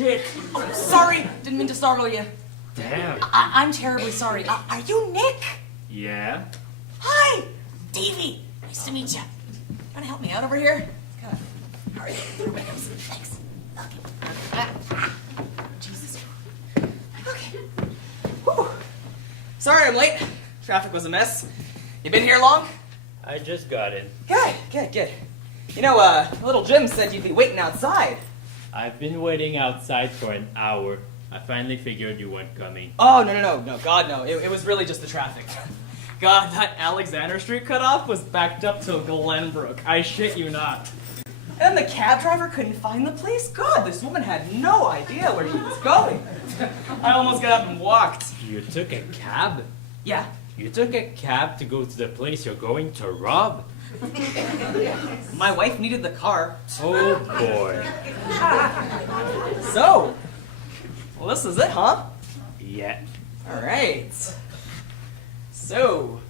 shit. Oh, sorry, didn't mean to startle you. Damn. I'm terribly sorry. Are you Nick? Yeah? Hi, Davey. Nice to meet you. Wanna help me out over here? Kind of hard to get through my nose. Thanks. Okay. Jesus. Okay. Whew. Sorry I'm late. Traffic was a mess. You been here long? I just got in. Good. You know, little Jim said you'd be waiting outside. I've been waiting outside for an hour. I finally figured you weren't coming. Oh, no, God, no. It was really just the traffic. God, that Alexander Street cutoff was backed up till Glenbrook. I shit you not. And the cab driver couldn't find the place. God, this woman had no idea where he was going. I almost got up and walked. You took a cab? Yeah. You took a cab to go to the place you're going to rob? My wife needed the car. Oh boy. So, well, this is it, huh? Yeah. All right. So,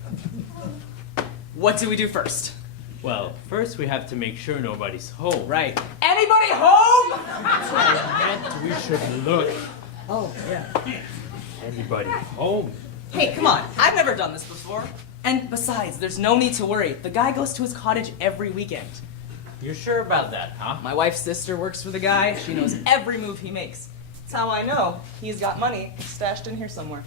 what do we do first? Well, first we have to make sure nobody's home. Right. Anybody home? I meant we should look. Oh, yeah. Anybody home? Hey, come on. I've never done this before. And besides, there's no need to worry. The guy goes to his cottage every weekend. You sure about that, huh? My wife's sister works for the guy. She knows every move he makes. That's how I know he's got money stashed in here somewhere.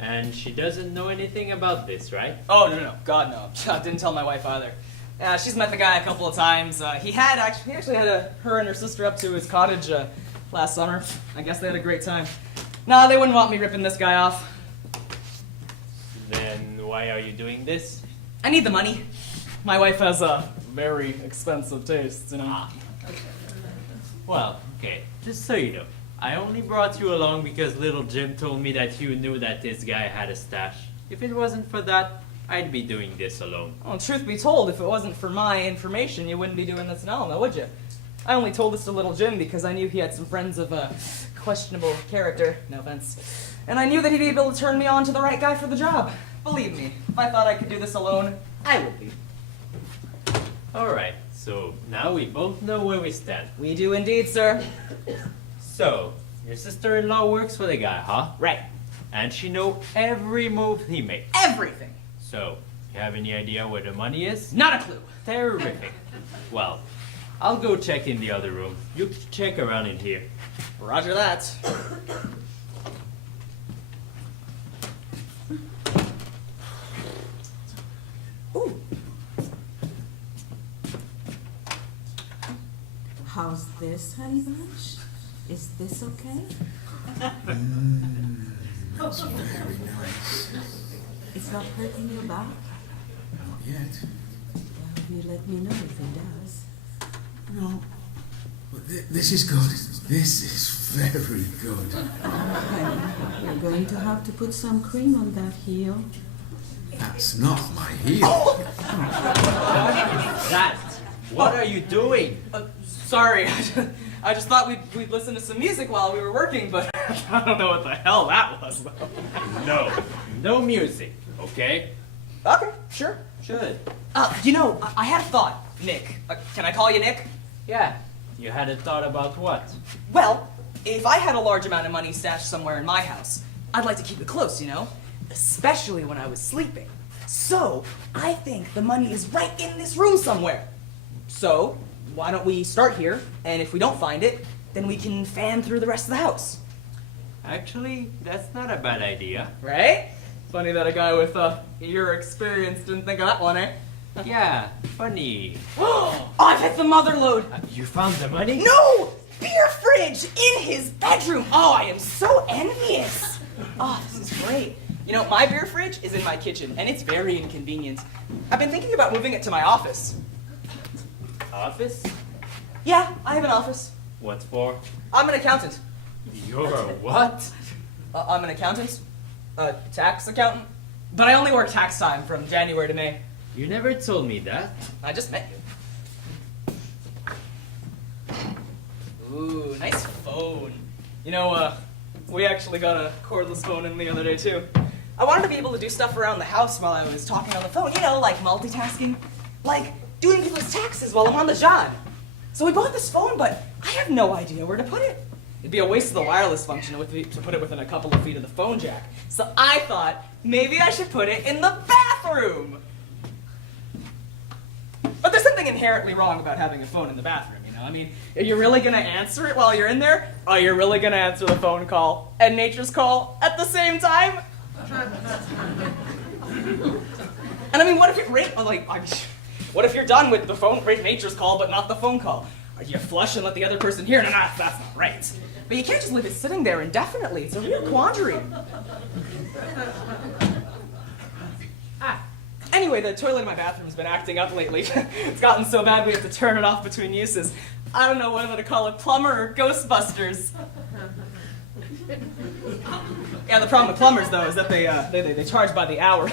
And she doesn't know anything about this, right? Oh, no. God, no. Didn't tell my wife either. She's met the guy a couple of times. He actually had her and her sister up to his cottage last summer. I guess they had a great time. Nah, they wouldn't want me ripping this guy off. Then why are you doing this? I need the money. My wife has a very expensive taste, you know. Well, okay, just so you know, I only brought you along because little Jim told me that you knew that this guy had a stash. If it wasn't for that, I'd be doing this alone. Well, truth be told, if it wasn't for my information, you wouldn't be doing this in Alma, would you? I only told this to little Jim because I knew he had some friends of questionable character, no offense. And I knew that he'd be able to turn me on to the right guy for the job. Believe me, if I thought I could do this alone, I would be. Alright, so now we both know where we stand. We do indeed, sir. So, your sister-in-law works for the guy, huh? Right. And she knows every move he makes. Everything. So, you have any idea where the money is? Not a clue. Terrific. Well, I'll go check in the other room. You check around in here. Roger that. Ooh. How's this, honey bunch? Is this okay? That's very nice. It's not hurting your back? Not yet. Well, you let me know if it does. No. But this is good. This is very good. Honey, you're going to have to put some cream on that heel. That's not my heel. That! What are you doing? Sorry, I just thought we'd listen to some music while we were working, but I don't know what the hell that was, though. No music, okay? Okay, sure. Should. You know, I had a thought, Nick. Can I call you Nick? Yeah. You had a thought about what? Well, if I had a large amount of money stashed somewhere in my house, I'd like to keep it close, you know? Especially when I was sleeping. So, I think the money is right in this room somewhere. So, why don't we start here, and if we don't find it, then we can fan through the rest of the house. Actually, that's not a bad idea. Right? Funny that a guy with your experience didn't think of that one, eh? Yeah, funny. I've hit the mother lode! You found the money? No! Beer fridge in his bedroom! Oh, I am so envious! Oh, this is great. You know, my beer fridge is in my kitchen, and it's very inconvenient. I've been thinking about moving it to my office. Office? Yeah, I have an office. What for? I'm an accountant. You're a what? I'm an accountant. A tax accountant. But I only work tax time from January to May. You never told me that. I just met you. Ooh, nice phone. You know, we actually got a cordless phone in the other day, too. I wanted to be able to do stuff around the house while I was talking on the phone. You know, like multitasking. Like doing people's taxes while I'm on the job. So we bought this phone, but I have no idea where to put it. It'd be a waste of the wireless function to put it within a couple of feet of the phone jack. So I thought maybe I should put it in the bathroom. But there's something inherently wrong about having a phone in the bathroom, you know? I mean, are you really gonna answer it while you're in there? Are you really gonna answer the phone call and nature's call at the same time? And I mean, what if it what if you're done with the phone, nature's call, but not the phone call? Are you flush and let the other person hear? No, that's not right. But you can't just leave it sitting there indefinitely. It's a real quandary. Anyway, the toilet in my bathroom's been acting up lately. It's gotten so bad we have to turn it off between uses. I don't know whether to call it plumber or Ghostbusters. Yeah, the problem with plumbers, though, is that they charge by the hour.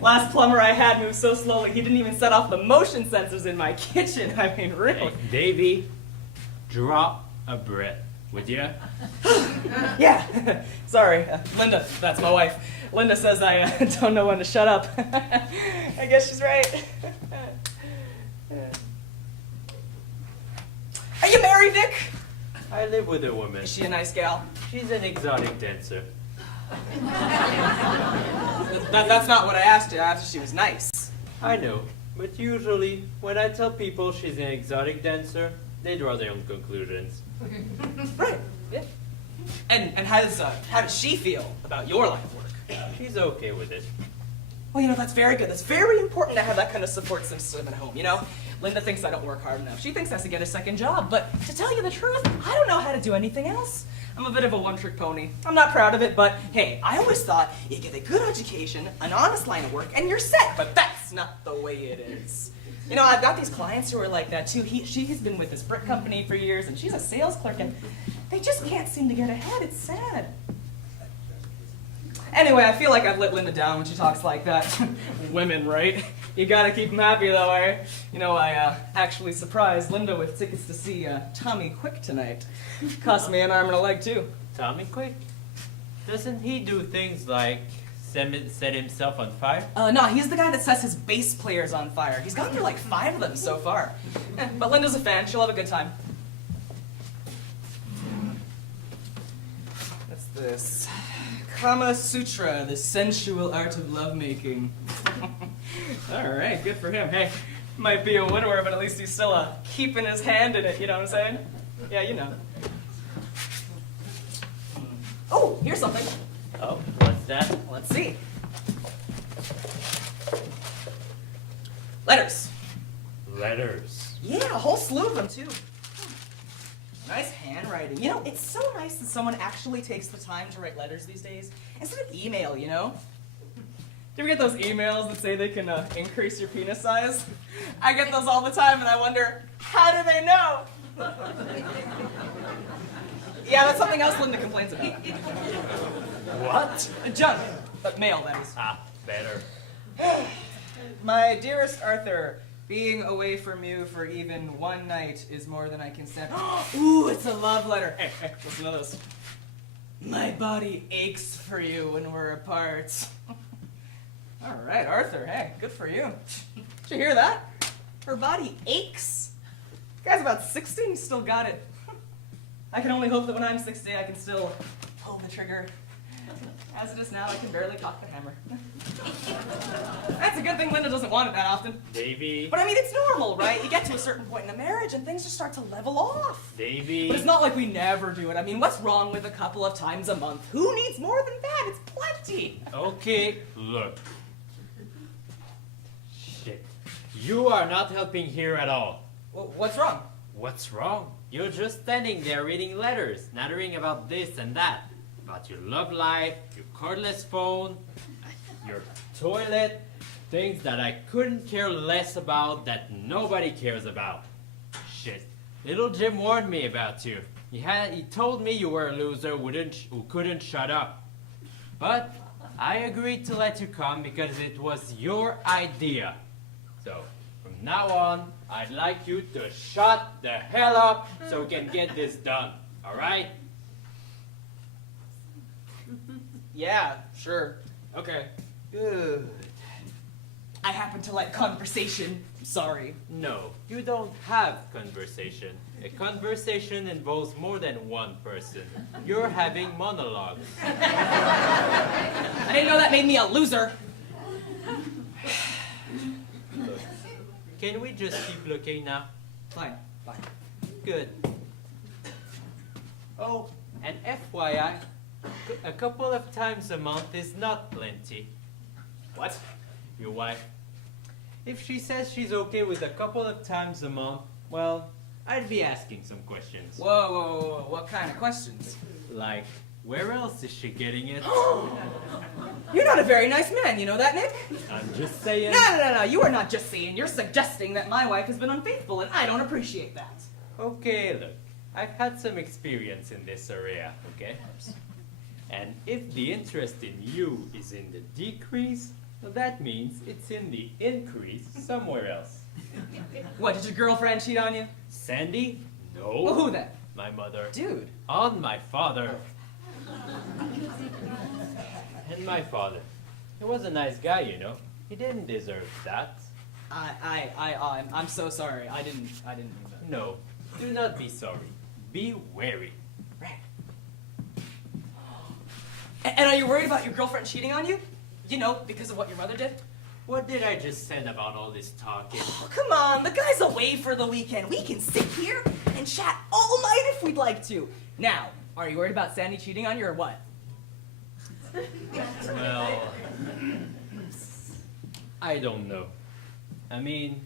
Last plumber I had moved so slowly, he didn't even set off the motion sensors in my kitchen. I mean, really. Davey, drop a breath, would you? Yeah, sorry. Linda, that's my wife. Linda says I don't know when to shut up. I guess she's right. Are you married, Nick? I live with a woman. Is she a nice gal? She's an exotic dancer. That's not what I asked you. I asked if she was nice. I know, but usually when I tell people she's an exotic dancer, they draw their own conclusions. Right. Yeah. And how does she feel about your line of work? She's okay with it. Well, you know, that's very good. That's very important to have that kind of support system at home, you know? Linda thinks I don't work hard enough. She thinks I should get a second job. But to tell you the truth, I don't know how to do anything else. I'm a bit of a one-trick pony. I'm not proud of it, but hey, I always thought you get a good education, an honest line of work, and you're set. But that's not the way it is. You know, I've got these clients who are like that too. She's been with this brick company for years, and she's a sales clerk, and they just can't seem to get ahead. It's sad. Anyway, I feel like I've let Linda down when she talks like that. Women, right? You gotta keep them happy, though, eh? You know, I actually surprised Linda with tickets to see Tommy Quick tonight. Cost me an arm and a leg, too. Tommy Quick? Doesn't he do things like set himself on fire? No, he's the guy that sets his bass players on fire. He's gone through like 5 of them so far. But Linda's a fan. She'll have a good time. What's this? Kama Sutra, the sensual art of lovemaking. All right, good for him. Hey, might be a widower, but at least he's still keeping his hand in it, you know what I'm saying? Yeah, you know. Oh, here's something. Oh, what's that? Let's see. Letters. Letters. Yeah, a whole slew of them, too. Nice handwriting. You know, it's so nice that someone actually takes the time to write letters these days, instead of email, you know? Do you ever get those emails that say they can increase your penis size? I get those all the time, and I wonder, how do they know? Yeah, that's something else Linda complains about. What? Junk. Mail, that is. Ah, better. My dearest Arthur, being away from you for even one night is more than I can stand. Ooh, it's a love letter. Hey, listen to this. My body aches for you when we're apart. All right, Arthur, hey, good for you. Did you hear that? Her body aches. The guy's about 60 and he's still got it. I can only hope that when I'm 60, I can still pull the trigger. As it is now, I can barely cock the hammer. That's a good thing Linda doesn't want it that often. Davey. But I mean, it's normal, right? You get to a certain point in a marriage and things just start to level off. Davey. But it's not like we never do it. I mean, what's wrong with a couple of times a month? Who needs more than that? It's plenty. Okay, look. Shit. You are not helping here at all. Well, what's wrong? What's wrong? You're just standing there reading letters, nattering about this and that. About your love life, your cordless phone, your toilet, things that I couldn't care less about that nobody cares about. Shit. Little Jim warned me about you. He told me you were a loser who couldn't shut up. But I agreed to let you come because it was your idea. So, from now on, I'd like you to shut the hell up so we can get this done. Alright? Yeah, sure. Okay. Good. I happen to like conversation, Sorry. No, you don't have conversation. A conversation involves more than one person. You're having monologues. I didn't know that made me a loser. Look, can we just keep looking now? Fine. Good. Oh, and FYI, a couple of times a month is not plenty. What? Your wife. If she says she's okay with a couple of times a month, well, I'd be asking some questions. Whoa. What kind of questions? Like, where else is she getting it? You're not a very nice man, you know that, Nick? I'm just saying. No. You are not just saying. You're suggesting that my wife has been unfaithful, and I don't appreciate that. Okay, look, I've had some experience in this area, okay? And if the interest in you is in the decrease, well, that means it's in the increase somewhere else. What, did your girlfriend cheat on you? Sandy? No. Well, who then? My mother. Dude. On my father. And my father. He was a nice guy, you know. He didn't deserve that. I'm so sorry. I didn't mean that. No, do not be sorry. Be wary. Right. And are you worried about your girlfriend cheating on you? You know, because of what your mother did? What did I just say about all this talking? Oh, come on, the guy's away for the weekend. We can sit here and chat all night if we'd like to. Now, are you worried about Sandy cheating on you or what? Well, I don't know. I mean,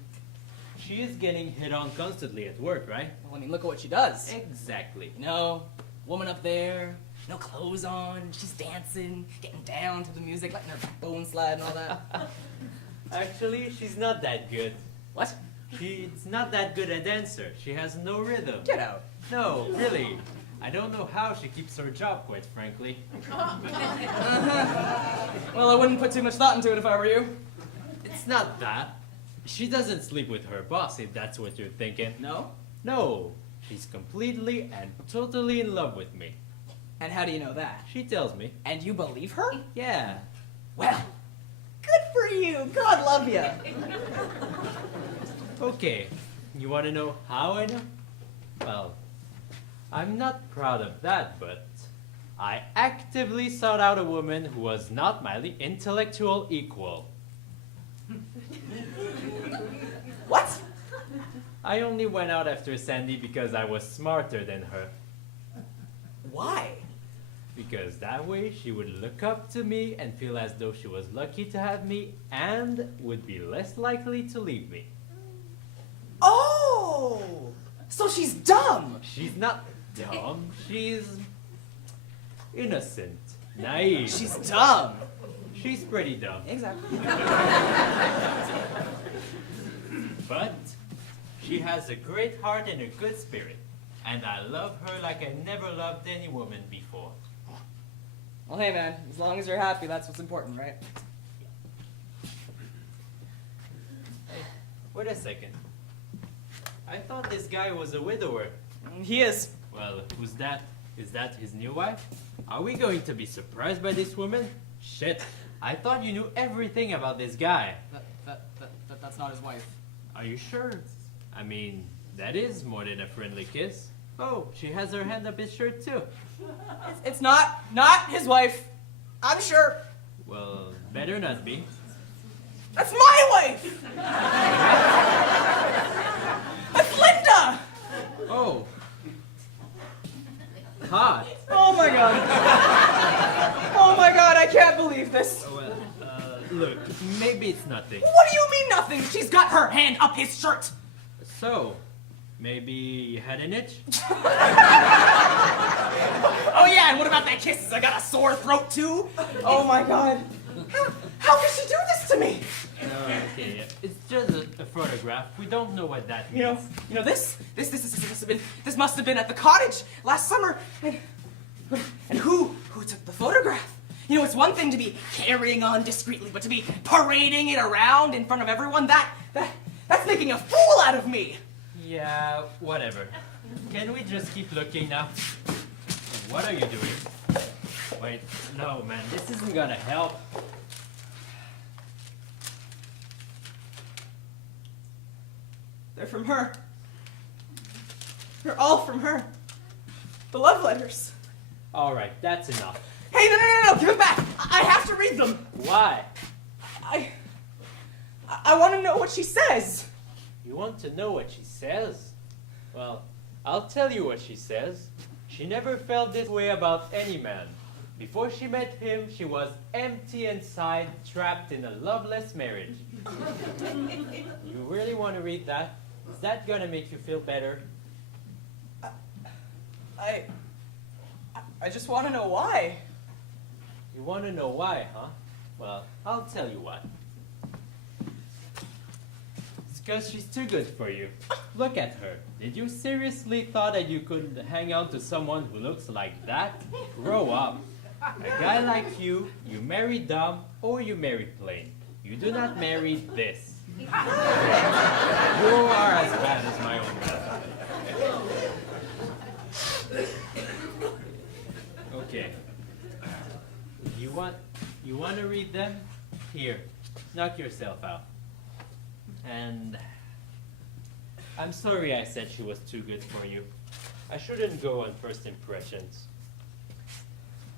she is getting hit on constantly at work, right? Well, I mean, look at what she does. Exactly. You know, woman up there, no clothes on, she's dancing, getting down to the music, letting her bone slide and all that. Actually, she's not that good. What? She's not that good a dancer. She has no rhythm. Get out. No, really. I don't know how she keeps her job, quite frankly. Well, I wouldn't put too much thought into it if I were you. It's not that. She doesn't sleep with her boss, if that's what you're thinking. No? No, she's completely and totally in love with me. And how do you know that? She tells me. And you believe her? Yeah. Well, good for you. God love you. Okay, you want to know how I know? Well, I'm not proud of that, but I actively sought out a woman who was not my intellectual equal. What? I only went out after Sandy because I was smarter than her. Why? Because that way she would look up to me and feel as though she was lucky to have me and would be less likely to leave me. Oh! So she's dumb. She's not dumb, she's innocent, naive. She's dumb. She's pretty dumb. Exactly. But she has a great heart and a good spirit. And I love her like I never loved any woman before. Well, hey, man, as long as you're happy, that's what's important, right? Hey, wait a second. I thought this guy was a widower. He is. Well, who's that? Is that his new wife? Are we going to be surprised by this woman? Shit, I thought you knew everything about this guy. That's not his wife. Are you sure? I mean, that is more than a friendly kiss. Oh, she has her hand up his shirt too. It's not his wife. I'm sure. Well, better not be. That's my wife! That's Linda! Oh. Hot. Oh my god. Oh my god, I can't believe this. Well, look, maybe it's nothing. What do you mean nothing? She's got her hand up his shirt. So, maybe you had an itch? Oh yeah, and what about that kiss? I got a sore throat too. Oh my god. How could she do this to me? Okay, it's just a photograph. We don't know what that means. You know this must have been at the cottage last summer. And who took the photograph? You know, it's one thing to be carrying on discreetly, but to be parading it around in front of everyone, that's making a fool out of me. Yeah, whatever. Can we just keep looking now? What are you doing? Wait, no, man, this isn't gonna help. They're from her. They're all from her. The love letters. All right, that's enough. Hey, no, give it back. I have to read them. Why? I want to know what she says. You want to know what she says? Well, I'll tell you what she says. She never felt this way about any man. Before she met him, she was empty inside, trapped in a loveless marriage. You really want to read that? Is that gonna make you feel better? I just want to know why. You want to know why, huh? Well, I'll tell you why. It's because she's too good for you. Look at her. Did you seriously thought that you could hang on to someone who looks like that? Grow up. A guy like you marry dumb or you marry plain. You do not marry this. You are as bad as my own brother. Okay. You want to read them? Here, knock yourself out. And I'm sorry I said she was too good for you. I shouldn't go on first impressions.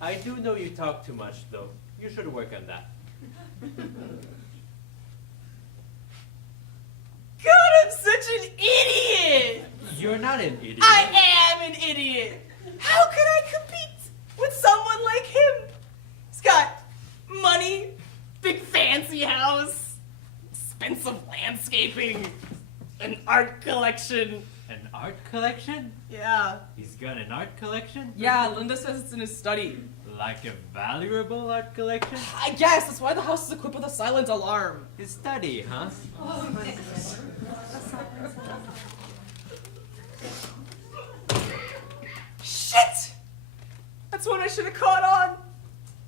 I do know you talk too much, though. You should work on that. God, I'm such an idiot! You're not an idiot. I am an idiot! How could I compete with someone like him? He's got money, big fancy house, expensive landscaping, an art collection. An art collection? Yeah. He's got an art collection? Yeah, Linda says it's in his study. Like a valuable art collection? I guess that's why the house is equipped with a silent alarm. His study, huh? Shit! That's what I should have caught on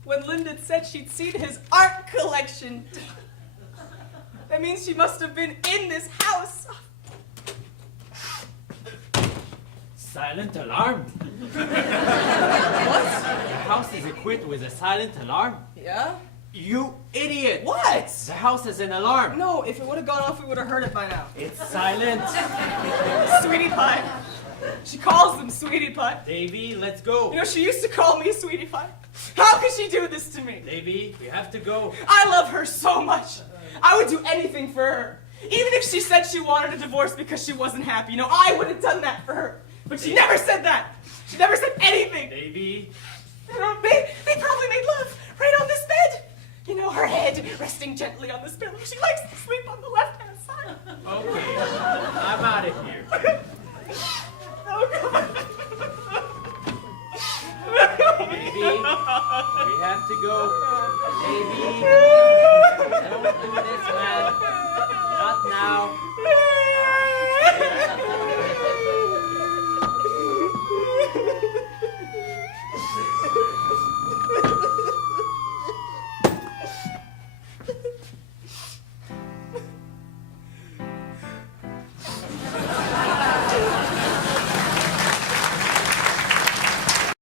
when Linda said she'd seen his art collection. That means she must have been in this house. Silent alarm? What? The house is equipped with a silent alarm? Yeah? You idiot! What? The house has an alarm. No, if it would have gone off, we would have heard it by now. It's silent. Sweetie Pie. She calls them Sweetie Pie. Davy, let's go. You know, she used to call me Sweetie Pie. How could she do this to me? Davy, we have to go. I love her so much. I would do anything for her. Even if she said she wanted a divorce because she wasn't happy. You know, I would have done that for her. But she never said that. She never said anything. Davy. You know, they probably made love right on this bed. You know, her head resting gently on this pillow. She likes to sleep on the left-hand side. Okay, I'm out of here. Oh, God. Davy, we have to go. Davy.